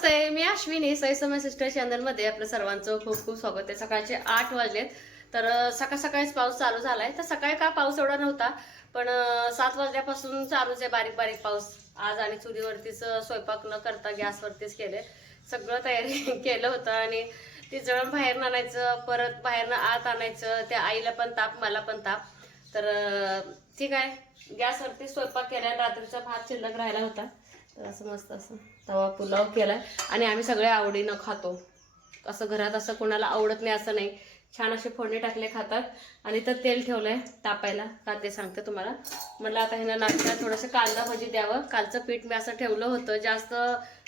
नमस्ते मी Ashwini सैसम sister चॅनलमध्ये आपलं सर्वांचं खूप खूप स्वागत आहे. सकाळचे आठ वाजलेत. तर सकाळ सकाळीच पाऊस चालू झाला आहे तर सकाळी का पाऊस एवढा नव्हता पण सात वाजल्यापासून चालूच आहे बारीक बारीक पाऊस. आज आणि चुलीवरतीच स्वयंपाक न करता गॅसवरतीच केले सगळं तयारी केलं होतं आणि ती जळण बाहेर आणायचं परत बाहेरनं आत आणायचं त्या आईला पण ताप मला पण ताप. तर ठीक आहे. गॅसवरती स्वयंपाक केला रात्रीचा भात शिल्लक राहिला होता. तर असं मस्त असं. तवा पुलाव केला आणि आम्ही सगळे आवडीनं खातो. असं घरात असं कोणाला आवडत नाही असं नाही. छान असे फोडणी टाकले खातात. आणि तर तेल ठेवलंय तापायला. का ते सांगते तुम्हाला. म्हटलं आता ह्यानं नाश्ता थोडंसं कांदा भजी द्यावं. कालचं पीठ मी असं ठेवलं होतं. जास्त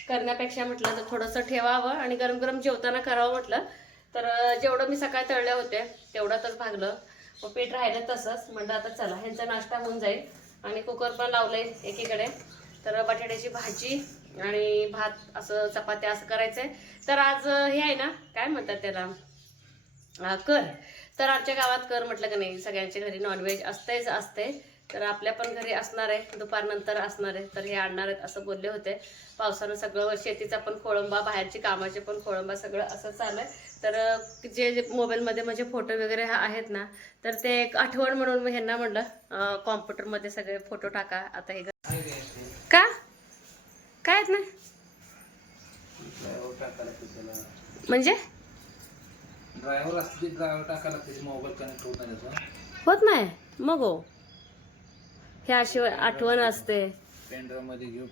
करण्यापेक्षा म्हटलं तर थोडंसं ठेवावं आणि गरम गरम जेवताना करावं म्हटलं. तर जेवढं मी सकाळी तळल्या होत्या तेवढं तेवढ्यातच भागलं. मग पीठ राहिलं तसंच. म्हणलं आता चला ह्यांचा नाश्ता होऊन जाईल. आणि कुकर पण लावलंय एकीकडे. तर बटाट्याची भाजी आणि भात असं चपात्या असं करायचंय. तर आज हे आहे ना काय म्हणतात त्याला? कर. तर आमच्या गावात कर म्हटलं का नाही सगळ्यांच्या घरी नॉनव्हेज असतेच असते तर आपल्या पण घरी असणार आहे दुपारनंतर असणार आहे. तर हे आणणार आहेत असं बोलले होते. पावसानं सगळं शेतीचा पण खोळंबा बाहेरची कामाचे पण खोळंबा सगळं असं चालू आहे तर जे जे मोबाईलमध्ये म्हणजे फोटो वगैरे हा आहेत ना तर ते एक आठवण म्हणून मी ह्यांना म्हणलं. कॉम्प्युटरमध्ये सगळे फोटो टाका. आता हे का? आहेत ना? म्हणजे? ड्रायव्हर असते ड्रायव्हर टाकायला मोबाईल कनेक्ट होत नाही होत नाही? मग हो. हे अशी आठवण असते. घेऊ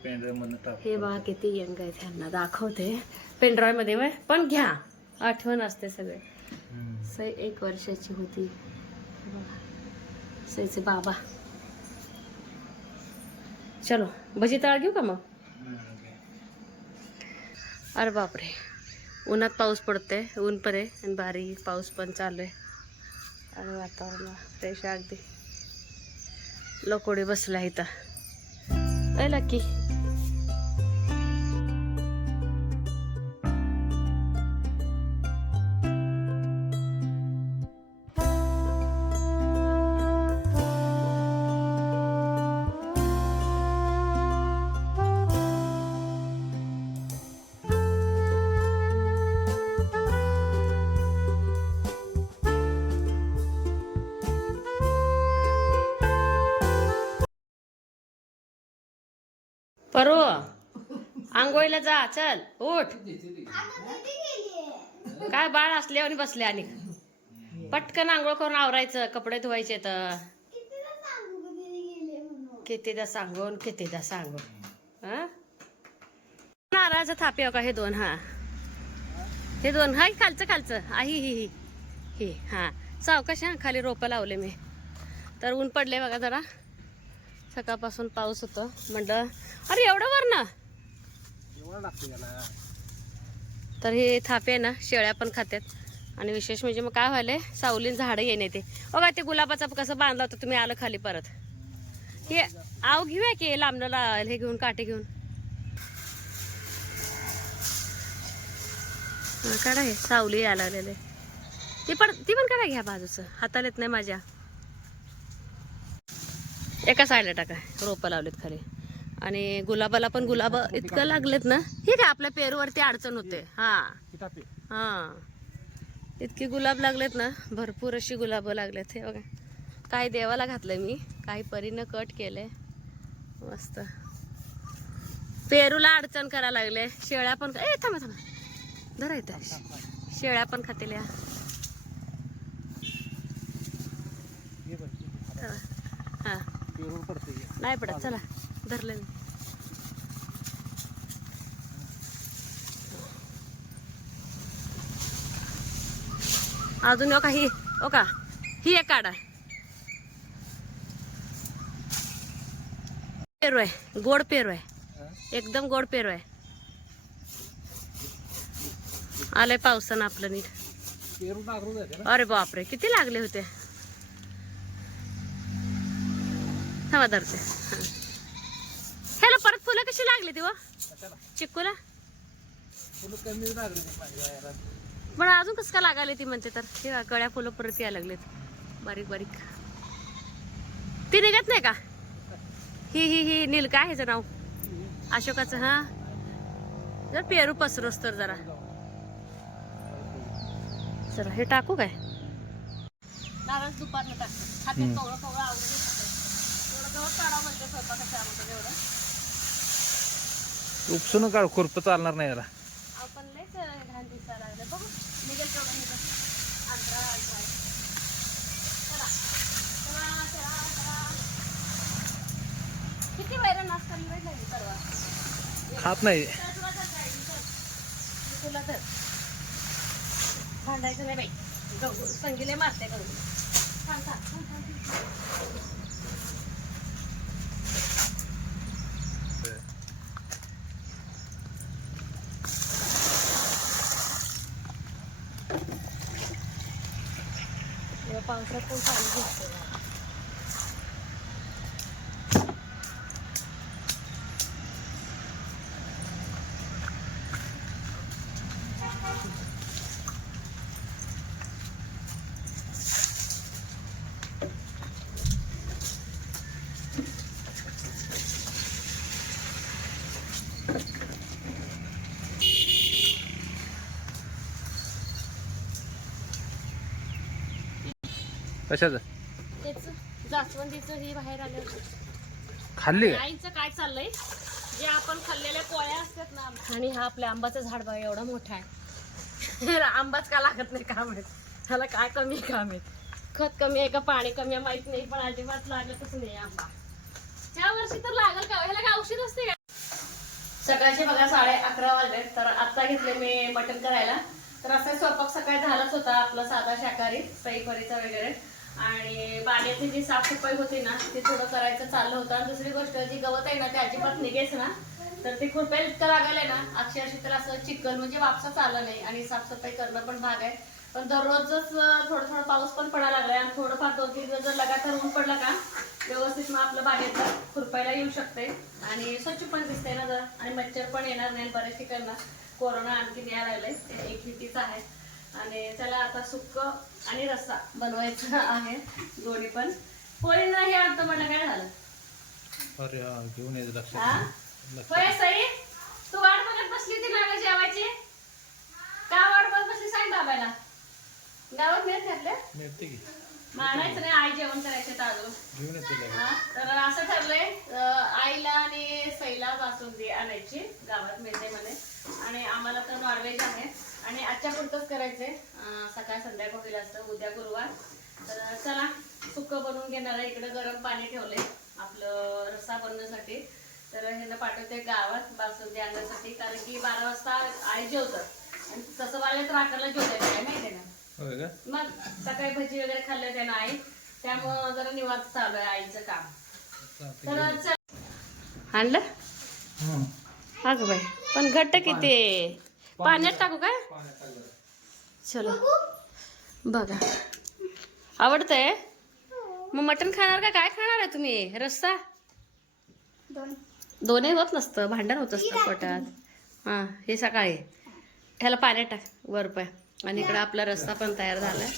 टाक. हे बघा किती यंग आहे त्यांना दाखवते. पेनड्रॉयमध्ये वय पण घ्या. आठवण असते सगळे. सई एक वर्षाची होती. सईचे बाबा. चलो. भजी तळ घेऊ का मग. अरे बापरे. उन्हात पाऊस पडते ऊन पण आहे आणि बारीक पाऊस पण चालू आहे. आणि वातावरण फ्रेश अगदी. लोकोडी बसला इथं. लकी. करू. आंघोळीला जा चल उठ. काय बाळ असले आणि बसले आणि. पटकन आंघोळ करून आवरायचं कपडे धुवायचे तर. कितीदा सांगून कितीदा सांगून. हा? नारळाचं थापे हो का हे दोन हा. हे दोन हा खालचं खालचं. आई ही ही. ही हा. सावकाश हा खाली रोपं लावले मी. तर ऊन पडले बघा जरा. सकाळपासून पाऊस होतो. म्हणलं अरे एवढं वर ना. तर हे थापे ना शेळ्या पण खात्यात. आणि विशेष म्हणजे मग काय व्हायलंय सावलीन झाडं येणे ते. बघा ते गुलाबाचं कसं बांधलं होतं तुम्ही आलं खाली परत. हे आव घेऊया की लांबलं हे घेऊन काटे घेऊन? काढा हे सावली यायला लागलेले ती पण ती पण काढा घ्या बाजूचं. हाताला येत नाही माझ्या. एका साईडला टाका. रोपं लावलेत खाली. आणि गुलाबाला पण गुलाब इतकं लागलेत ना. हे काय आपल्या पेरूवरती अडचण होते. हा. हा. इतकी गुलाब लागलेत ना. भरपूर अशी गुलाबं लागलेत. हे बघा. काही देवाला घातलंय मी. काही परीनं कट केलंय. मस्त. पेरूला अडचण करायला लागले. शेळ्या पण ए थांबा थांबा. धरा इथं. शेळ्या पण खातील या हे बघ चला. हा पेरूर पडते हे. नाही पडत चला धरलं अजून हो का ही हो का? ही एक काढा. पेरू आहे गोड पेरू आहे? एकदम गोड पेरू आहे. आलंय पावसानं आपलं नीट. अरे बापरे किती लागले होते? हवा धरते ह्याला परत फुलं कशी लागली ती व? चिक्कूला? पण अजून कसं का लागायला ती म्हणते तर? हे बघा, कळ्या फुलं परत यायला लागलेत. बारीक बारीक. ती निघत नाही का? ही ही ही नील काय ह्याचं नाव? अशोकाचं हा? जर पेरू पसरोस तर जरा. जरा हे टाकू काय? नारळ दुपारनं टाकतो खाते हम्म. कवळं कवळं आवडून थोडं गवत काढा म्हणते स्वयंपाकाच्या अगोदर एवढं उपसून काढ खुरप चालणार नाही याला आपण लयच घाण दिसायला लागलं. बघू निघेल तेवढं निघेल अंतरा अंतरा. चला. चला चला चला. किती परवा? खात नाही. तुला तर भांडायचं नाही बाई. संगीले मारते थांब थांब थांब, थांब तेव्हा पावसात पण पाणी घेतो कशाचं? तेच जास्वंदीचं हे बाहेर आलं. खाल्ली का? आईचं काय चाललंय? जे आपण खाल्लेल्या पोळ्या असतात ना आणि हा आपल्या आंबाचं झाड बघा एवढा मोठा आहे. आंबाच का लागत नाही का माहीत ह्याला काय कमी आहे का माहीत खत कमी आहे का पाणी कमी आहे माहीत नाही पण अजिबात लागतच नाही आंबा. ह्या वर्षी तर लागल का? ह्याला काय औषध असते का? सकाळचे बघा साडे अकरा वाजले. तर आता घेतले मी मटण करायला. तर असा स्वयंपाक सकाळी झालाच होता आपला साधा शाकाहारी सईपरीचा वगैरे. आणि बागेची जी साफसफाई होती ना ती थोडं करायचं चाललं होतं. आणि दुसरी गोष्ट जी गवत आहे ना ते अजिबात निघेच ना. तर ते खुरप्या इतकं लागायला ना. अक्षरशः तर असं चिखल म्हणजे वापसा चाललं नाही आणि साफसफाई करणं पण भाग आहे. पण दररोजच थोडं थोडं पाऊस पण पडायला लागलाय आणि थोडंफार दोन तीन दिवस जर लगातार ऊन पडलं का व्यवस्थित मग आपलं बागेचं खुरपायला येऊ शकते आणि स्वच्छ पण दिसते ना जरा. आणि मच्छर पण येणार नाही बऱ्याच ठिकाणला कोरोना आणखी यायला लागलाय. एक भीतीच आहे. आणि त्याला आता सुक्क आणि रस्सा बनवायचा आहे दोन्ही पण. पोळींना हे आणतो म्हणलं काय झालं? अरे घेऊन येते हा? लक्षात. होय सई? तू वाट बघत बसली होती ना जेवायची? का वाट बघत बसली सांग बाबाला. गावात घातल्या मिळते की. मानायचं नाही आई जेवण करायचे घेऊन येते. हा, तर असं ठरलंय आईला आणि सईला बासुंदी आणायची गावात मिळते म्हणे. आणि आम्हाला तर नॉनव्हेज आहे. आणि आजच्या पुरतंच करायचंय. सकाळ संध्याकाळ होईल असतं उद्या गुरुवार. तर चला सुक्क बनवून घेणार आहे. इकडे गरम पाणी ठेवलंय आपलं रस्सा बनवण्यासाठी. तर ह्यांना पाठवते गावात बासुंदी आणण्यासाठी कारण की बारा वाजता आई जेवतात. आणि तसं वाजलं तर अकराला जेवताय काय माहितीये ना? मग सकाळी भजी वगैरे खाल्ले त्यानं आई. त्यामुळं जरा निवांत चालू आहे आईचं काम. तर आणलं? हं. अगं बाई पण घट्ट किती पाण्यात टाकू काय. चलो. बघा. आवडतंय? मग मटण खाणार का? काय खाणार आहे तुम्ही? रस्सा? दोन्ही होत नसतं. भांडण होत असतं पोटात. हां हे सकाळी. ह्याला पाण्यात टाक. वर पाय. आणि इकडं आपला रस्सा पण तयार झालाय.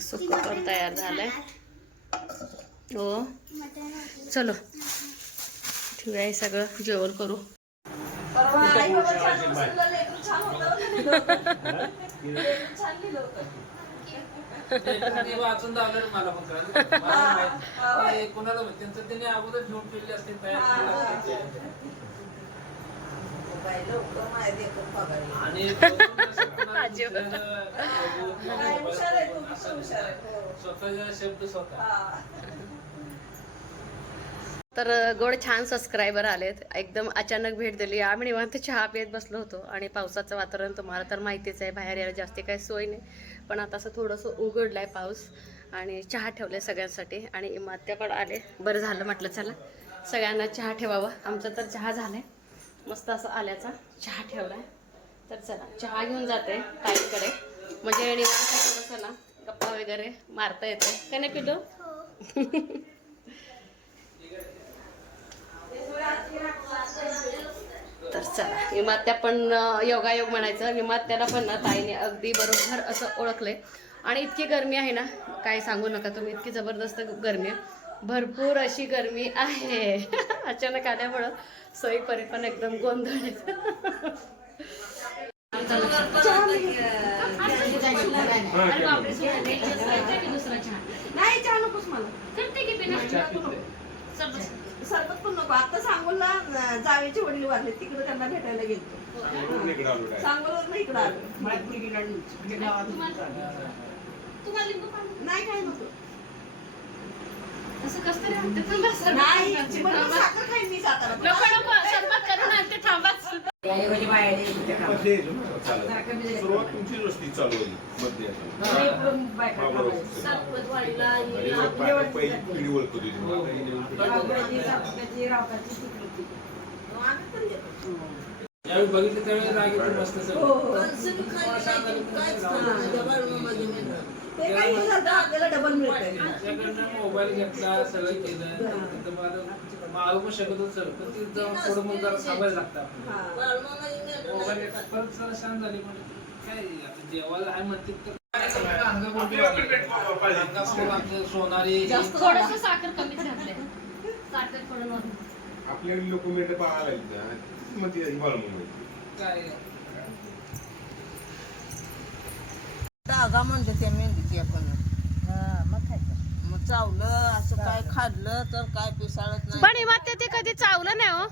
सुक पण तयार झालाय. हो. चलो. ठेवूया हे सगळं. जेवण करू. ते वाचून दावलं मला पण कळलं. मला माहीत. ते कोणाला माहीत, त्यांचं त्यांनी अगोदर घेऊन ठेवले असते तयार असते. आणि. स्वतःचा शब्द स्वतः. तर गोड छान सबस्क्रायबर आलेत. एकदम अचानक भेट दिली. आम्ही निवांत चहा पित बसलो होतो. आणि पावसाचं वातावरण तुम्हाला तर माहितीच आहे. बाहेर यायला जास्ती काही सोय नाही. पण आता असं थोडंसं उघडलं आहे पाऊस आणि चहा ठेवले सगळ्यांसाठी. आणि इमात्या पण आले. बरं झालं म्हटलं चला. सगळ्यांना चहा ठेवावं. आमचा तर चहा झालाय. मस्त असं आल्याचा चहा ठेवलाय. तर चला चहा घेऊन जाते ताईकडे. म्हणजे निवांत थोडंसं ना गप्पा वगैरे मारता येते काय नाही पिलो तर चला विमात्या पण योगायोग म्हणायचं. विमात्याला पण ना ताईने अगदी बरोबर असं ओळखलंय. आणि इतकी गरमी आहे ना काय सांगू नका तुम्ही इतकी जबरदस्त गरमी आहे. भरपूर अशी गरमी आहे. अचानक आल्यामुळं सोयी परी पण एकदम गोंधळ नाही, सरबत पण नको. आता सांगोला जावेचे वडील वारले. तिकडे त्यांना भेटायला गेलो सांगोलवर इकडे आलो? नाही काय नको असं कसं तरी वाटतं. थांबा, सरबत नाही थांबा. साखर खाईन मी सातारा नको नको सरबत करून आणते थांबाच सुरुवात तुमचीच वस्ती चालू होईल मध्ये आता. हा, बरोबर. सरबत वाढीला आणि मग पा- पहिली पिढी ओळखत होती तुम्हाला. आता ही नवीन पिढी. आम्ही पण येतो. ज्यावेळी बघितलं त्यावेळी राग येतो मस्त हो, सगळं हो. ते काही झालं आपल्याला डबल मिळतंय त्याच्याकडनं मोबाईल घेतला सगळं केलं तर मला मारू पण शकत होतं सर पण ते जाऊन थोडं मग जरा थांबायला लागतं आपल्याला. मोबाईल घेतला परत जरा शांत झाली पण काय आता देवाला आहे म्हणते तर अंगापोटी. अंगापोटी सोनारी जास्त थोडस साखर कमीच घातले साखर थोडं वरून. आपल्याकडे लोक मिळते पाहायला येतात. मग ती हिवाळा मुंबई काय डागा म्हणते त्या मेहंदीची आपण मग चावलं असं काय खाल्लं तर काय पिसाळत नाही. पण माते ते कधी चावलं नाही हो.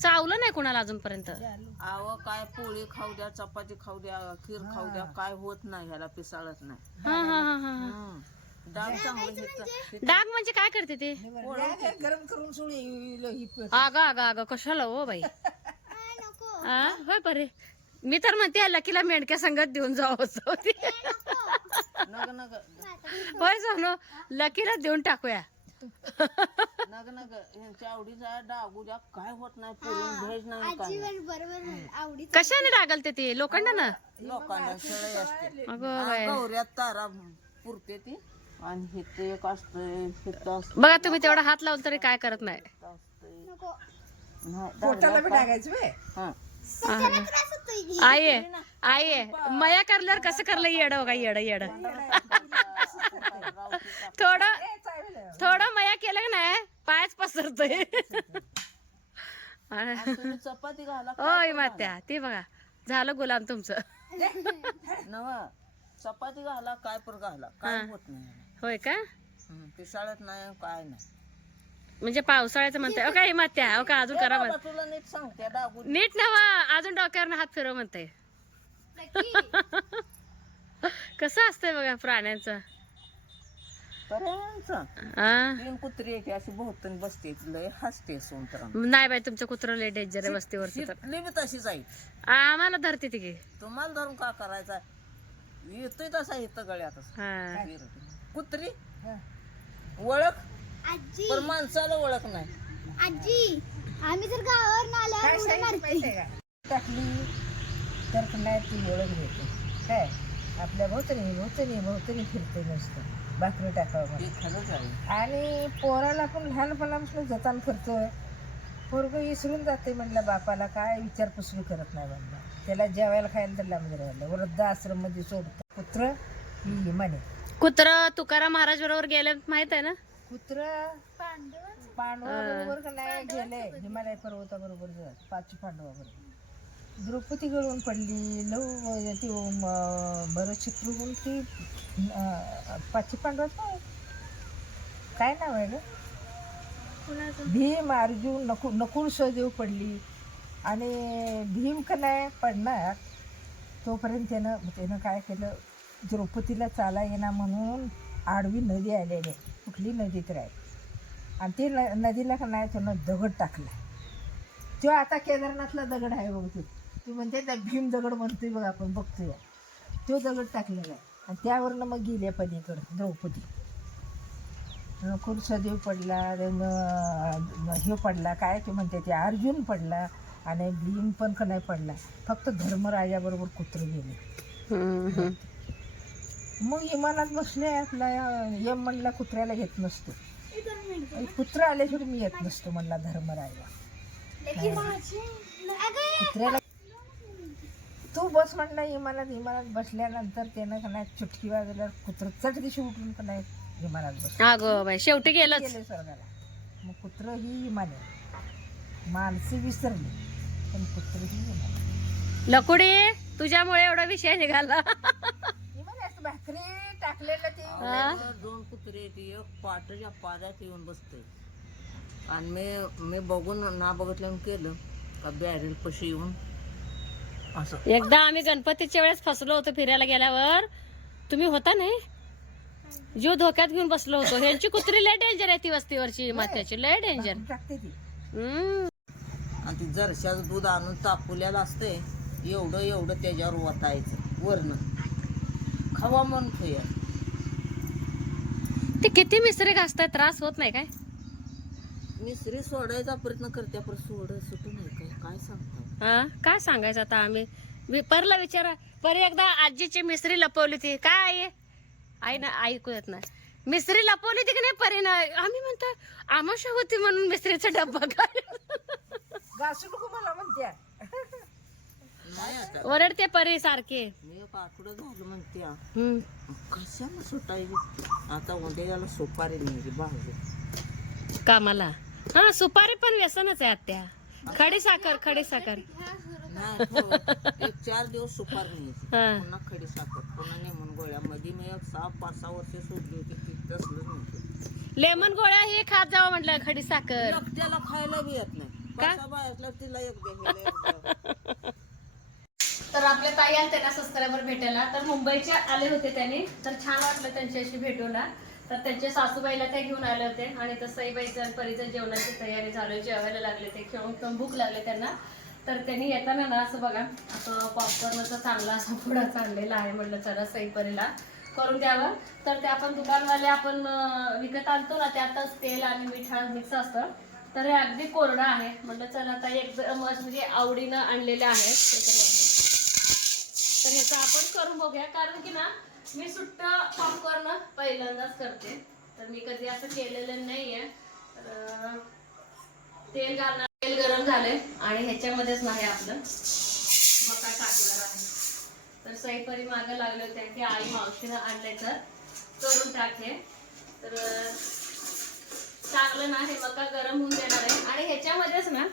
चावलं नाही कुणाला अजूनपर्यंत. आव काय पोळी खाऊ द्या चपाती खाऊ द्या खीर खाऊ द्या काय होत नाही ह्याला पिसाळत नाही. हा हा हा हा हा. हं. डाग चांगलं घेत. डाग म्हणजे काय करते ते? गरम करून सोडी आगा आगा आगा कशाला हो बाई? आ, होय बरे मी तर म्हणते या लकीला मेंढक्या संगत देऊन जाऊ असं होती. नग नग. होय सोनो? लकीला देऊन टाकूया. नग नग. आवडीचा काय होत नाही पोळून भेज नाही काय कशाने डागलते ते? लोकांना असते. अगं हा, बाई. गौऱ्यात तारा पुरते ती. आणि हे ते एक असतंय हे असतं बघा तुम्ही तेवढा हात लावला तरी काय करत नाही. नाही, पोटाला बी टाकायचं बे हं. आई आहे आई आहे मया करल्यावर कसं करलं? येड बघा येड येड. थोडं थोडं मया केलं का नाही पायच पसरतोय. चपाती घाला ओय मात्या ते बघा झालं गुलाम तुमचं. नव चपाती घाला काय पण घाला काय होत नाही. होय का? हं, पिसाळत नाही काय नाही. म्हणजे पावसाळ्याचं म्हणताय. काय मात्या हो का अजून करा तुला नीट सांगते डागू नीट नवा. अजून डोक्यावर हात फिरव म्हणते कसं असतंय बघा प्राण्यांचं? पर्यंत आ? तीन कुत्री येते अशी बहुतन बसते लय हसते नाही बाई तुमचं कुत्र लय डेंजर आहे वस्तीवरती तर. शिकली बी तशीच आहे. आम्हाला धरते ती की. तुम्हाला धरून का करायचा? येतोय तसा इथं गळ्यातच. हा. कुत्री? ओळख? आजी. पण माणसाला ओळख नाही. आजी आम्ही जर गावावर टाकली तर नाही ती ओळख घेते. काय? आपल्या भोवतणी भोवतणी भोवतणी फिरते नुसतं. भाकरी टाकावं हे खरंच आहे. आणि पोराला पण लहानपणापासून जतान करतोय. पोरग विसरून जाते म्हणलं बापाला काय विचारपूस बी करत नाही म्हणलं. त्याला जेवायला खायला तर लांब राहिलं वृद्ध आश्रममध्ये सोडतं. कुत्र ही म्हणे. कुत्र तुकाराम महाराज बरोबर गेले माहीत आहे ना? कुत्र पांडवा बरोबर नाही गेले हिमालय पर्वताबरोबर पाच पांडवा बरोबर द्रौपदी गळून पडली लव ती बरं चित्रून ती पांडवाच नाही काय नाव आहे ग? भीम अर्जुन नकु नकुल सहदेव पडली. आणि भीम का नाही पडणार तोपर्यंत त्यानं त्यानं काय केलं? द्रौपदीला चाला येणार म्हणून आडवी नदी आलेली आहे. कुठली नदी तर आहे. आणि ते न नदीला का नाही त्यानं दगड टाकला. तो आता केदारनाथला दगड आहे बघ तू. तू म्हणते त्या भीम दगड म्हणतोय बघ आपण बघतोय. तो दगड टाकलेला आहे. आणि त्यावरनं मग गेल्या पलीकडं द्रौपदी. नकुल सदैव पडला हे पडला काय ते म्हणते ते अर्जुन पडला आणि भीम पण का नाही पडला. फक्त धर्मराजाबरोबर कुत्र गेले. मग विमानात बसले आपला यम म्हणला कुत्र्याला घेत नसतो. कुत्र आल्याशिवाय मी येत नसतो म्हणला धर्मराजा कुत्र्याला तू बस म्हणला विमानात विमानात बसल्यानंतर त्यानं का नाही चुटकी वाजल्यावर कुत्र चट दिशी उठून का नाही विमानात बस शेवटी गेले स्वर्गाला. मग कुत्र ही विमान आहे माणसं विसरली पण कुत्रीही येणार लकुडी तुझ्यामुळे एवढा विषय निघाला. भाकरी टाकलेलं ते. हा? दोन कुत्रे येते एक पाटाच्या पाण्यात येऊन बसते आणि मी मी बघून ना बघितलं केलं का बॅरेल पशी येऊन असं. एकदा आम्ही गणपतीच्या वेळेस फसलो होतो फिरायला गेल्यावर. तुम्ही होता नाही? जीव धोक्यात घेऊन बसलो होतो. ह्यांची कुत्री लय डेंजर आहे ती वस्तीवरची मात्याची लय डेंजर टाकते ती. हम्म. आणि ती जरशाचं दूध आणून तापवलेलं असते एवढं एवढं त्याच्यावर वतायचं वरनं. खवा म्हणून खाऊया ते किती मिसरी घासताय? त्रास होत नाही काय? मिसरी सोडायचा प्रयत्न करते पण सोड सुटू नाही काय? काय सांगता? हा? काय सांगायचं आता आम्ही? वि- परला विचारा. पर एकदा आजीची मिसरी लपवली ती. काय आहे आई ना ऐकू येत नाही. मिसरी लपवली ती की नाही परीनं आम्ही म्हणतो आमाशा होती म्हणून मिसरीचा डब्बा काय घासू नको मला म्हणत्या. ओरडते परी सारखे. मी हम्म. कशाला सुटायची आता उद्याला सुपारी नाही भाजी. कामाला. हा सुपारी पण व्यसनच आहे आत्या. खडी साखर खडी साखर. नाही हो. एक चार दिवस सुपार नाही हा. पुन्हा खडी साखर पुन्हा नेमून गोळ्या. मध्ये मी एक सहा पाच सहा वर्ष सोडली होती ती तसलंच नव्हतं लेमन गोळ्या हे खात जावं म्हटलं खडी साखर. एकट्याला खायला बी येत नाही. का? पाच बाहेरला तिला एक दे हिला एक दे. तर आपल्या ताई आल त्यांना सबस्क्रायबर भेटायला. तर मुंबईच्या आले होते त्यांनी. तर छान वाटलं त्यांच्याशी भेटून तर त्यांच्या सासूबाईला ते घेऊन आले होते. आणि तर सईबाईचं आणि परीचं जेवणाची तयारी झाली जेवायला लागले ते खेळून भूक लागले त्यांना. तर त्यांनी येताना ना असं बघा असं पॉपकॉर्नचा चांगला असा पुढा चाललेला आहे म्हटलं चला सई परीला करून द्यावं. तर ते आपण दुकानवाले आपण विकत आणतो ना त्यातच तेल आणि मीठ मिक्स असतं. तर हे अगदी कोरडं आहे म्हटलं चला आता एकदम म्हणजे आवडीनं आणलेलं आहे. तर ह्याचं आपण करून बघूया. कारण की ना मी सुट्ट पॉपकॉर्न पहिल्यांदाच करते. तर मी कधी असं केलेलं नाहीये. तर तेल घालणार तेल गरम झाले आणि ह्याच्यामध्येच नाही आपलं. मका टाकणार आहे. तर सईपरी मागं लागले होते की आई मावशीनं आणले तर करून टाके तर चांगलं ना हे मका गरम होऊन देणार आहे. आणि ह्याच्यामध्येच ना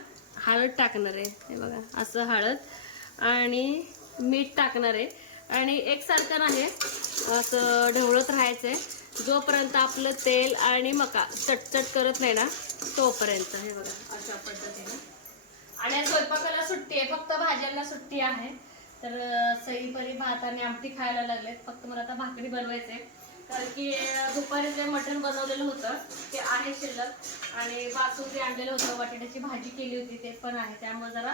हळद टाकणार आहे. हे बघा असं हळद. आणि मीठ टाकणार आहे. आणि एकसारखं नाही असं ढवळत राहायचंय. जोपर्यंत आपलं तेल आणि मका चटचट करत नाही ना तोपर्यंत. हे बघा अशा पद्धतीने. आणि स्वयंपाकाला सुट्टी आहे फक्त भाज्यांना सुट्टी आहे. तर अं, सई परी भात आणि आमटी खायला लागलेत. फक्त मला आता भाकरी बनवायचे कारण की दुपारी जे मटण बनवलेलं होतं ते आहे शिल्लक. आणि बासुंदी आणलेलं होतं बटाट्याची भाजी केली होती ते पण आहे. त्यामुळे जरा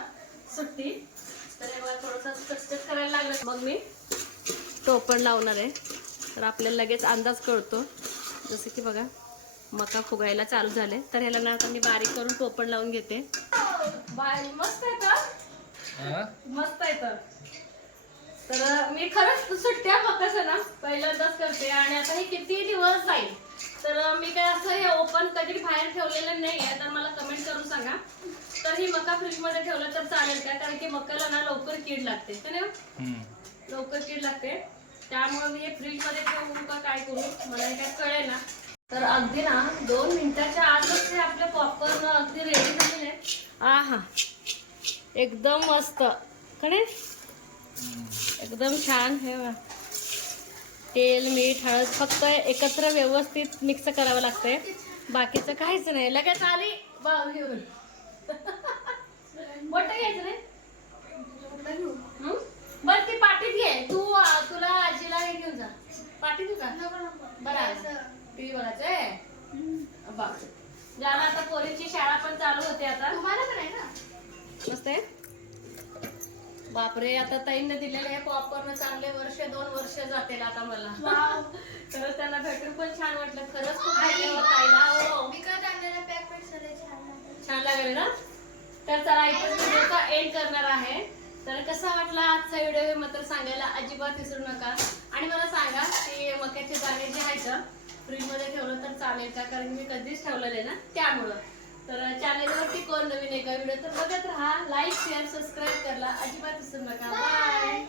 सुट्टी. तर हे मला थोडंसं कचकच करायला लागलं. मग मी टोपण लावणार आहे. तर आपल्याला लगेच अंदाज कळतो. जसं की बघा मका फुगायला चालू झाले. तर ह्याला ना आता मी बारीक करून टोपण लावून घेते. बाय मस्त आहे तर. हा? मस्त आहे तर. तर मी खरंच सुट्ट्या बघत ना पहिल्यांदाच करते आणि आता हे किती दिवस जाईल? तर मी काय असं हे ओपन कधी बाहेर ठेवलेलं नाही आहे तर मला कमेंट करून सांगा. तर ही मका फ्रीजमध्ये ठेवलं तर चालेल का कारण की मकाला ना लवकर कीड लागते का नाही हो? हम्म. लवकर कीड लागते. त्यामुळे मी हे फ्रीजमध्ये ठेवून का काय करू? मला हे काय कळेल ना. तर अगदी ना दोन मिनिटाच्या आतच हे आपले पॉपकॉर्न अगदी रेडी झालेले आहेत आ हा एकदम मस्त. कडे एकदम छान हे बघा. तेल मीठ हळद फक्त एकत्र व्यवस्थित मिक्स करावं लागतंय. बाकीचं काहीच नाही. लगेच आली. बाव घेऊन मोठं घ्यायचं हं? बरं ती पाठीत घे. तू तुला आजीला हे घेऊन जा. पाठी तू का बरं टीव्ही बघायचंय बापरे ज्याला आता पोरीची शाळा पण चालू होते आता. तुम्हाला पण आहे ना मस्त आहे. बापरे आता ताईंना दिलेले हे पॉपकॉर्न चांगले वर्ष दोन वर्ष जातील आता मला. खरंच त्यांना भेटून पण छान वाटलं. खरंच खूप ताईला. हो. विकत आणलेला पॅक पण सगळे छान. छान लागेल ना? तर चला इथं व्हिडिओचा एंड करणार आहे. तर कसा वाटला आजचा व्हिडिओ मात्र सांगायला अजिबात विसरू नका. आणि मला सांगा की मक्याचे दाणे जे आहेत फ्रीजमध्ये ठेवलं तर चालेल का? कारण मी कधीच ठेवलेलं आहे ना त्यामुळं. तर चॅनेलवरती कोण नवीन आहे का? व्हिडिओ तर बघत राहा. लाईक शेअर सबस्क्राईब करा अजिबात विसरू नका. बाय